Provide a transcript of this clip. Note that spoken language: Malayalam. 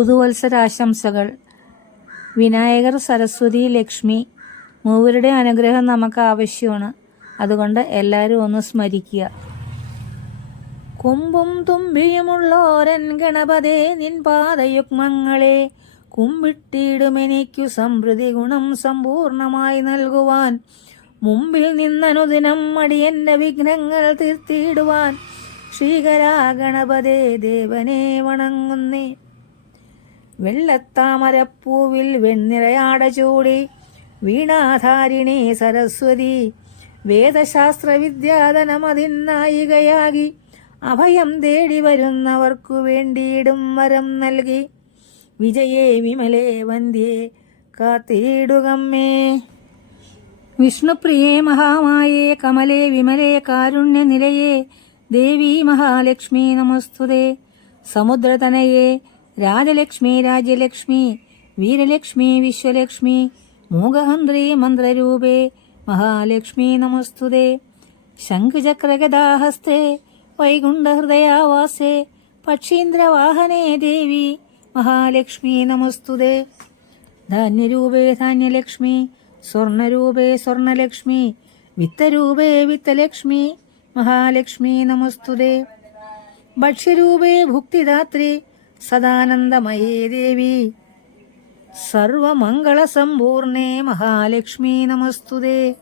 പുതുവത്സരാശംസകൾ. വിനായകർ സരസ്വതി ലക്ഷ്മി മൂവരുടെ അനുഗ്രഹം നമുക്ക് ആവശ്യമാണ്. അതുകൊണ്ട് എല്ലാവരും ഒന്ന് സ്മരിക്കുക. കുമ്പും തുമ്പിയുമുള്ളോരൻ ഗണപതേ നിൻ പാദയുഗ്മങ്ങളെ കുമ്പിട്ടിടുമെനിക്കു സമൃദ്ധി ഗുണം സമ്പൂർണമായി നൽകുവാൻ. മുമ്പിൽ നിന്നനുദിനം അടിയന്റെ വിഘ്നങ്ങൾ തീർത്തിയിടുവാൻ ശ്രീകരാ ഗണപതേ ദേവനെ വണങ്ങുന്നേ. വെള്ളത്താമരപ്പൂവിൽ വെണ്ണിറയാട ചൂടി. വീണാധാരിണി സരസ്വതി വേദശാസ്ത്ര വിദ്യാധനമതിനായികയാകി അഭയം തേടി വരുന്നവർക്കു വേണ്ടിയിടും വരം നൽകി. വിജയേ വിമലേ വന്ധ്യേ കാത്തിടുകമ്മേ. വിഷ്ണുപ്രിയേ മഹാമായേ കമലേ വിമലേ കാരുണ്യനിലയേ ദേവി മഹാലക്ഷ്മി നമസ്തുതേ. സമുദ്രതനയേ രാജലക്ഷ്മി രാജ്യലക്ഷ്മി വീരലക്ഷ്മി വിശ്വലക്ഷ്മി മൂകഹന്ത്രി മന്ത്രരൂപേ മഹാലക്ഷ്മി നമസ്തുതേ. ശംഖുചക്രഗദാഹസ്തേ വൈകുണ്ഠഹൃദയാവാസേ പക്ഷീന്ദ്രവാഹനേ ദേവി മഹാലക്ഷ്മി നമസ്തുതേ. ധാന്യരൂപേ ധാന്യലക്ഷ്മി സ്വർണരൂപേ സ്വർണലക്ഷ്മി വിത്തരൂപേ വിത്തലക്ഷ്മി മഹാലക്ഷ്മി നമസ്തുതേ. ഭക്ഷ്യരൂപേ ഭുക്തിദാത്രി സദാനന്ദമയേ ദേവി. സർവമംഗളസമ്പൂർണേ മഹാലക്ഷ്മി നമസ്തുതേ.